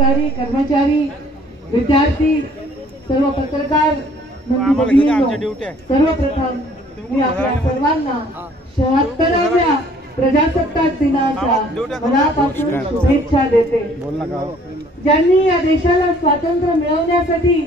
अधिकारी, कर्मचारी, विद्यार्थी, सर्व पत्रकार बंधू, सर्वप्रथम मी आपल्या सर्वांना 76व्या प्रजासत्ताक दिनाच्या मनापासून शुभेच्छा देते। ज्यांनी या देशाला स्वातंत्र्य मिळवण्यासाठी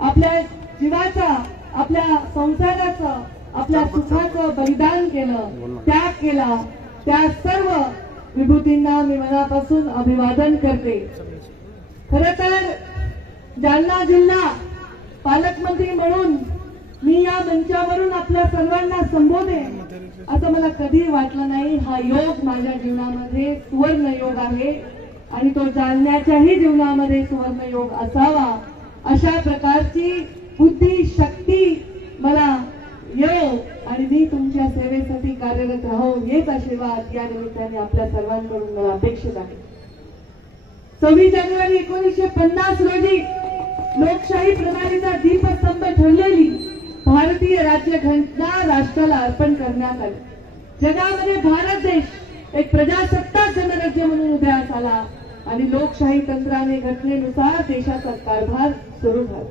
आपल्या जीवाचा, आपल्या संसाराचं, आपल्या सुखाचं बलिदान केलं, त्याग केला, त्या सर्व विभूतींना मी मनापासून अभिवादन करते। खरं तर जालना जिल्हा पालकमंत्री म्हणून मी या मंचावरून आपल्या सर्वांना संबोधेन असं मला कधी वाटलं नाही। हा योग माझ्या जीवनामध्ये सुवर्ण योग आहे आणि तो जालन्याच्याही जीवनामध्ये सुवर्ण योग असावा, अशा प्रकारची बुद्धी शक्ती मला येऊ आणि मी तुमच्या सेवेसाठी कार्यरत राहू, हेच आशीर्वाद या निमित्ताने आपल्या सर्वांकडून मला अपेक्षित आहे। 26 जानेवारी 1950 रोजी लोकशाही प्रणालीचा दीपस्तंभ ठरलेली भारतीय राज्यघटना राष्ट्राला अर्पण करण्यात आली। जगामध्ये भारत देश एक प्रजासत्ताक गणराज्य म्हणून उदयास आला आणि लोकशाही तंत्राने घटनेनुसार देशाचा कारभार सुरू झाला।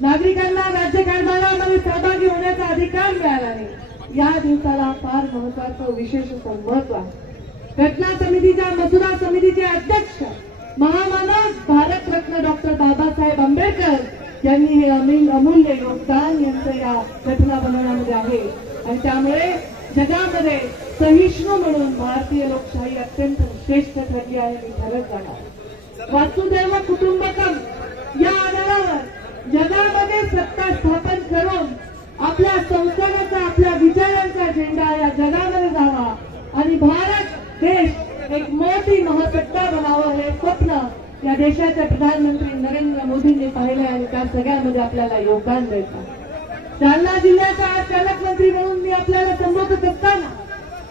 नागरिकांना राज्यकारभारामध्ये सहभागी होण्याचा अधिकार मिळाला नाही। या दिवसाला फार महत्त्वाचं विशेष महत्त्व आहे। घटना समितीच्या मसुदा समितीचे अध्यक्ष महामानव भारतरत्न डॉक्टर बाबासाहेब आंबेडकर यांनी हे अमूल्य योगदान यांचं या घटना बनवण्यामध्ये आहे आणि त्यामुळे जगामध्ये सहिष्णू म्हणून भारतीय लोकशाही अत्यंत श्रेष्ठ ठरली आहे आणि ठरत जाणार। वासुदैव कुटुंबकम या आधारावर जगामध्ये सत्ता स्थापन करून आपल्या संस्थानाचा, आपल्या विचारांचा झेंडा या जगामध्ये जावा आणि भारत देश एक मोठी महासत्ता बनावं हे स्वप्न या देशाचे प्रधानमंत्री नरेंद्र मोदींनी पाहिले आणि त्या सगळ्यामध्ये आपल्याला योगदान द्यायचं। जालना जिल्ह्याचा आज पालकमंत्री म्हणून मी आपल्याला संबोधत असताना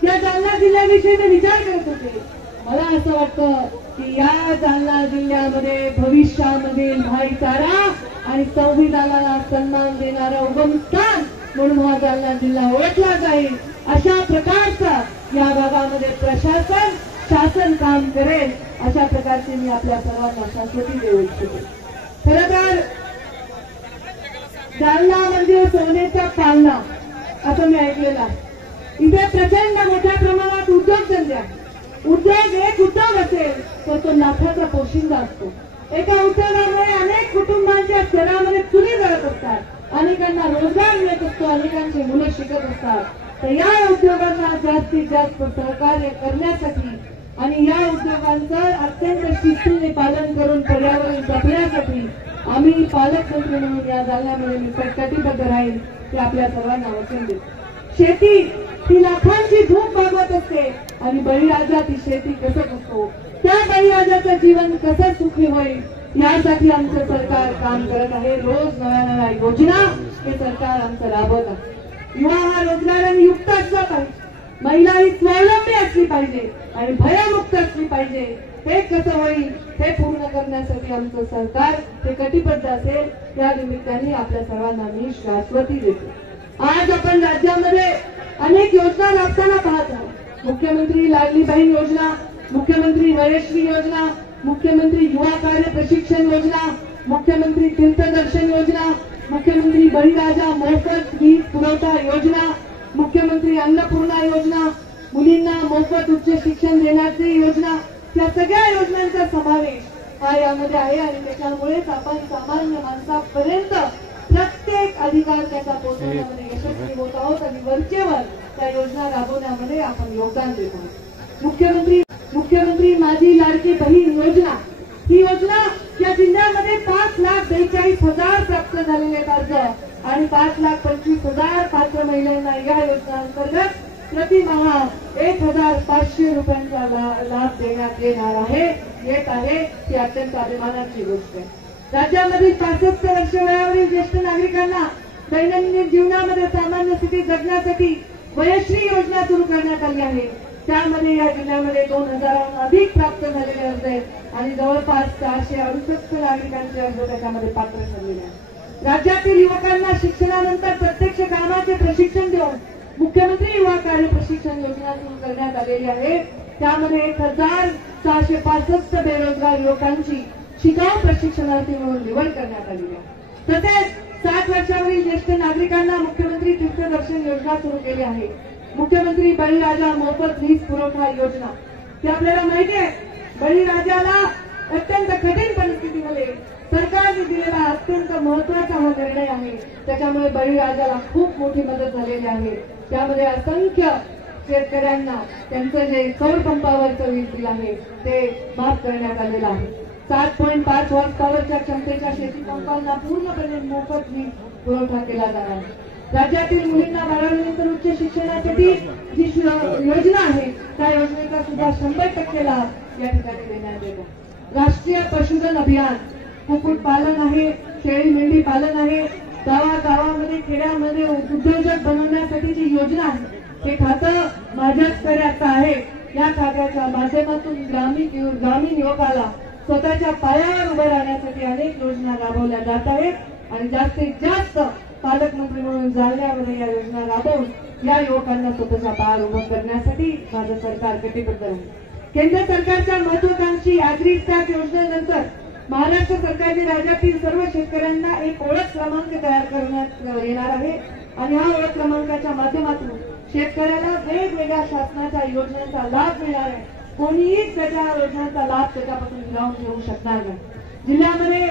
या जालना जिल्ह्याविषयी मी विचार करत होते। मला असं वाटतं की या जालना जिल्ह्यामध्ये भविष्यामधील भाईचारा आणि संविधानाला सन्मान देणारा उगम स्थान म्हणून हा जालना जिल्हा ओळखला जाईल, अशा प्रकारचा या भागामध्ये प्रशासन, शासन काम करेल, अशा प्रकारचे मी आपल्या सर्वांना शाश्वती देऊ इच्छिते। खरं तर जालना म्हणजे सोन्याचा पालना असं मी ऐकलेलं आहे। इथे प्रचंड मोठ्या प्रमाणात उद्योगधंदे आहेत। उद्योग एक उद्योग असेल तर तो नफ्याचा पोशिंदा असतो। एका उद्योगामुळे अनेक कुटुंबांच्या शहरामध्ये चुली जळत असतात, अनेकांना रोजगार मिळत असतो, अनेकांची मुलं शिकत असतात। तर या उद्योगांना जास्तीत जास्त सहकार्य करण्यासाठी आणि या उद्योगांचं अत्यंत शिस्तीने पालन करून पर्यावरण जपण्यासाठी आम्ही पालकमंत्री म्हणून या जालन्यामध्ये मी कटिबद्ध राहील ते आपल्या सर्वांना वचन देतो। शेती ही लाखांची भूक भागवत असते आणि बळीराजा ती शेती कसं असतो, त्या बळीराजाचं जीवन कसं सुखी होईल यासाठी आमचं सरकार काम करत आहे। रोज नव्या नव्या योजना हे सरकार आमचं राबवत आहे। युवा हा रोजगाराने युक्त असला पाहिजे, महिला ही स्वावलंबी असली पाहिजे आणि भयमुक्त असली पाहिजे। हे कसं होईल हे पूर्ण करण्यासाठी आमचं सरकार हे कटिबद्ध असेल। या निमित्ताने आपल्या सर्वांना मी शाश्वती देते। आज आपण राज्यामध्ये अनेक योजना राबताना पाहत आहोत। मुख्यमंत्री लाडली बहीण योजना, मुख्यमंत्री वयश्री योजना, मुख्यमंत्री युवा कार्य प्रशिक्षण योजना, मुख्यमंत्री तीर्थदर्शन योजना, मुख्यमंत्री बळीराजा मोफत वीज पुरवठा योजना, मुख्यमंत्री अन्नपूर्णा योजना, मुलींना मोफत उच्च शिक्षण देण्याची योजना, या सगळ्या योजनांचा समावेश हा यामध्ये आहे आणि त्याच्यामुळेच आपण सामान्य माणसापर्यंत प्रत्येक अधिकार त्याचा पोहोचवण्यामध्ये यशस्वी होत आहोत आणि वरचेवर त्या योजना राबवण्यामध्ये आपण योगदान देत आहोत। मुख्यमंत्री माझी लाडकी बहीण योजना ही योजना या जिल्ह्यामध्ये 5,42,000 प्राप्त झालेले अर्ज आणि 5,25,000 पात्र महिलांना या योजनांतर्गत प्रतिमाह 1,500 रुपयांचा लाभ देण्यात येणार आहे, येत आहे। ही अत्यंत अभिमानाची गोष्ट आहे। राज्यामधील 65 वर्ष वयावरील ज्येष्ठ नागरिकांना दैनंदिन जीवनामध्ये सामान्य स्थिती जगण्यासाठी वयश्री योजना सुरू करण्यात आली आहे। त्यामध्ये या जिल्ह्यामध्ये 2,000हून अधिक प्राप्त झालेले अर्ज आहेत आणि जवळपास 468 नागरिकांचे अर्ज त्याच्यामध्ये पात्र ठरलेले आहेत। राज्यातील युवकांना शिक्षणानंतर प्रत्यक्ष कामाचे प्रशिक्षण देऊन मुख्यमंत्री युवा कार्य प्रशिक्षण योजना सुरू करण्यात आलेली आहे। त्यामध्ये 1,665 बेरोजगार युवकांची शिकाऊ प्रशिक्षणार्थी म्हणून निवड करण्यात आली आहे. तसेच 60 वर्षावरील ज्येष्ठ नागरिकांना मुख्यमंत्री तीर्थदर्शन योजना सुरू केली आहे. मुख्यमंत्री बळीराजा मोफत वीज पुरवठा योजना, ती आपल्याला माहिती आहे. बळीराजाला अत्यंत कठीण परिस्थितीमध्ये सरकारने दिलेला अत्यंत महत्वाचा हा निर्णय आहे. त्याच्यामुळे बळीराजाला खूप मोठी मदत झालेली आहे. त्यामध्ये असंख्य शेतकऱ्यांना त्यांचं जे सौर पंपावरचं वीज बिल आहे ते माफ करण्यात आलेलं आहे. 7.5 हॉर्स पॉवरच्या क्षमतेच्या शेती पंपांना पूर्णपणे मोफत वीज पुरवठा केला जाणार आहे. राज्यातील मुलींना 12वीनंतर उच्च शिक्षणासाठी जी योजना आहे त्या योजनेचा सुद्धा 100% लाभ या ठिकाणी देण्यात येतो. राष्ट्रीय पशुधन अभियान, कुक्कुट पालन आहे, शेळी मेंढी पालन आहे, गावागावामध्ये खेड्यामध्ये उद्योजक बनवण्यासाठीची योजना आहे. हे खातं माझ्याचकडे आता आहे. या खात्याच्या माध्यमातून ग्रामीण युवकाला स्वतःच्या पायावर उभं राहण्यासाठी अनेक योजना राबवल्या जात आहेत आणि जास्तीत जास्त पालकमंत्री म्हणून जालन्यामध्ये या योजना राबवून या युवकांना स्वतःच्या पायावर उभं करण्यासाठी माझं सरकार कटिबद्ध आहे. केंद्र सरकारच्या महत्वाकांक्षी ऍग्रीस्टॅक योजनेनंतर महाराष्ट्र सरकारने राज्यातील सर्व शेतकऱ्यांना एक ओळख क्रमांक तयार करण्यात येणार आहे आणि हा ओळख क्रमांकाच्या माध्यमातून शेतकऱ्याला वेगवेगळ्या शासनाच्या योजनांचा लाभ मिळणार आहे. कोणीही त्याच्या योजनांचा लाभ त्याच्यापासून हिरावून घेऊ शकणार नाही. जिल्ह्यामध्ये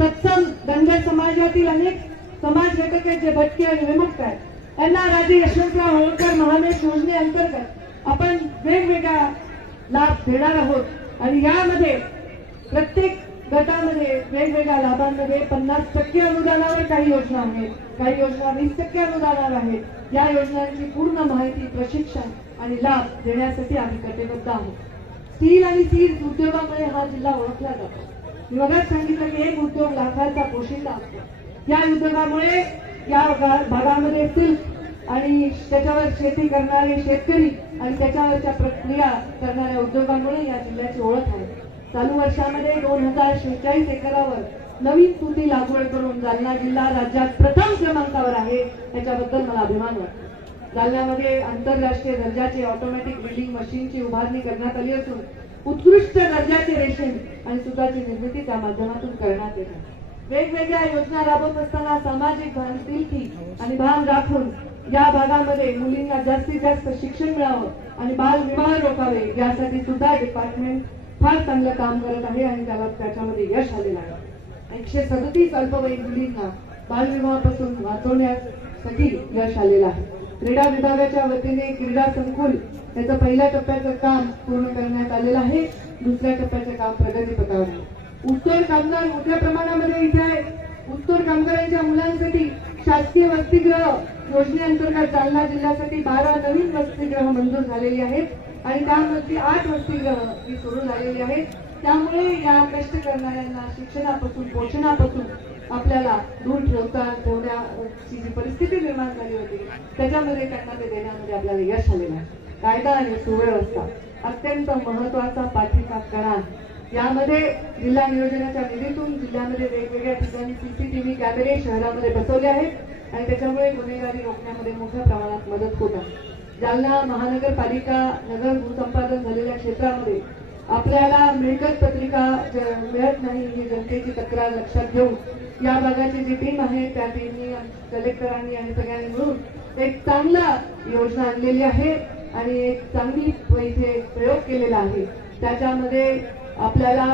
तत्सम धनगर समाजातील अनेक समाज घटक आहेत जे भटके आणि विमुक्त आहेत. त्यांना राजे यशवंतराव होळकर महामेश योजनेअंतर्गत आपण वेगवेगळा लाभ देणार आहोत आणि यामध्ये प्रत्येक गटामध्ये वेगवेगळ्या लाभांमध्ये 50% अनुदानावर काही योजना आहेत, काही योजना 20% अनुदानावर आहेत. या योजनांची पूर्ण माहिती, प्रशिक्षण आणि लाभ देण्यासाठी आम्ही कटिबद्ध आहोत. स्टील आणि सीड्स उद्योगामुळे हा जिल्हा ओळखला जातो. मी मगाच सांगितलं की एक उद्योग लाखाचा पोशिंदा असतो. या उद्योगामुळे या भागामध्ये सिल्क आणि त्याच्यावर शेती करणारे शेतकरी आणि त्याच्यावरच्या प्रक्रिया करणाऱ्या उद्योगामुळे या जिल्ह्याची ओळख आहे. चालू वर्षामध्ये 2046 एकरावर नवीन तुती लागवड करून जालना जिल्हा राज्यात प्रथम क्रमांकावर आहे. याच्याबद्दल मला अभिमान वाटतो. जालन्यामध्ये आंतरराष्ट्रीय दर्जाची ऑटोमॅटिक ड्रिलिंग मशीनची उभारणी करण्यात आली असून उत्कृष्ट दर्जाचे रेशीम आणि सुताची निर्मिती त्या माध्यमातून करण्यात येत आहे. वेगवेगळ्या योजना राबवत असताना सामाजिक बांधिलकी आणि भान राखून या भागामध्ये मुलींना जास्तीत जास्त शिक्षण मिळावं आणि बालविवाह रोखावे यासाठी सुद्धा डिपार्टमेंट फार चांगलं काम करत आहे आणि त्याच्यामध्ये यश आलेलं आहे. 137 अल्पवयीन मुलींना बालविवाहापासून वाचवण्यासाठी यश आलेलं आहे. क्रीडा विभागाच्या वतीने क्रीडा संकुल याचं पहिल्या टप्प्याचं काम पूर्ण करण्यात आलेलं आहे. दुसऱ्या टप्प्याचं काम प्रगतीपथावर आहे. ऊसतोड कामगार मोठ्या प्रमाणामध्ये इथे आहेत. ऊसतोड कामगारांच्या मुलांसाठी शासकीय वसतिगृह योजनेअंतर्गत जालना जिल्ह्यासाठी 12 नवीन वसतिगृह मंजूर झालेली आहेत आणि त्यामध्ये 8 वसतिगृह ही सुरू झालेली आहेत. त्यामुळे या कष्ट करणाऱ्यांना शिक्षणापासून पोषणापासून आपल्याला दूर ठेवण्याची जी परिस्थिती निर्माण झाली होती त्याच्यामध्ये त्यांना ते देण्यामध्ये आपल्याला यश आलेलं आहे. कायदा आणि सुव्यवस्था अत्यंत महत्वाचा पाठीचा कणा आहे. यामध्ये जिल्हा नियोजनाच्या निधीतून जिल्ह्यामध्ये वेगवेगळ्या ठिकाणी CCTV कॅमेरे शहरामध्ये बसवले आहेत आणि त्याच्यामुळे गुन्हेगारी रोखण्यामध्ये मोठ्या प्रमाणात मदत होत आहे. जालना महानगरपालिका नगर भूसंपादन झालेल्या क्षेत्रामध्ये आपल्याला मिळकत पत्रिका मिळत नाही ही जनतेची तक्रार लक्षात घेऊन या भागाची जी टीम आहे त्या टीमनी कलेक्टरांनी आणि सगळ्यांनी मिळून एक चांगला योजना आणलेली आहे आणि एक चांगली इथे प्रयोग केलेला आहे. त्याच्यामध्ये आपल्याला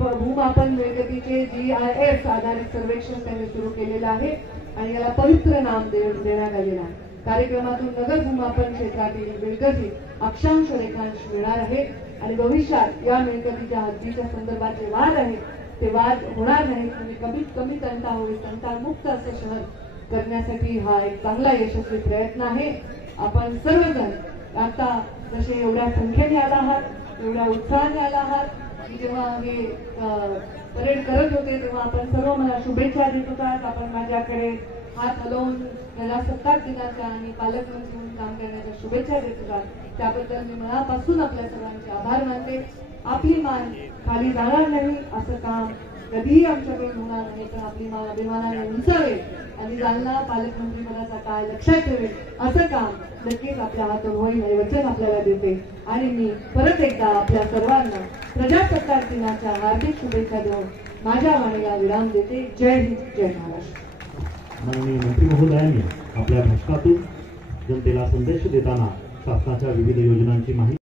भूमापन मिळकतीचे GIS आधारित सर्वेक्षण त्यांनी सुरू केलेलं आहे आणि याला पवित्र नाम देण्यात आलेलं आहे. कार्यक्रमातून नगर भूमापन क्षेत्रातील मिळकती अक्षांश रेखांश मिळणार आहे आणि भविष्यात या मिळकतीच्या हद्दीच्या संदर्भात जे वाद आहेत ते वाद होणार नाहीत आणि कमीत कमी तंटा होईल, तंटामुक्त असं शहर करण्यासाठी हा एक चांगला यशस्वी प्रयत्न आहे. आपण सर्वजण आता जसे एवढ्या संख्येने आला आहात, एवढ्या उत्साहाने आला आहात, की जेव्हा हे परेड करत होते तेव्हा आपण सर्व मला शुभेच्छा देत होतात. आपण माझ्याकडे हात हलवून प्रजासत्ताक दिनाच्या आणि पालकमंत्री म्हणून काम करण्याच्या शुभेच्छा देत होतात. त्याबद्दल मी मनापासून आपल्या सर्वांचे आभार मानते. आपली मान खाली जाणार नाही असं काम कधीही आमच्याकडून होणार नाही, पण आपली मान अभिमानाने उंचावेल आणि जालना पालकमंत्रीपदाचा काळ लक्षात ठेवेल असं काम नक्कीच आपल्या हातून होईल हे वचन आपल्याला देते. आणि मी परत एकदा आपल्या सर्वांना प्रजासत्ताक दिनाच्या हार्दिक शुभेच्छा देऊन माझ्या वाणीला विराम देते. जय हिंद, जय महाराष्ट्र. माननीय मंत्री महोदयांनी आपल्या भाषणातून जनतेला संदेश देताना शासनाच्या विविध योजनांची माहिती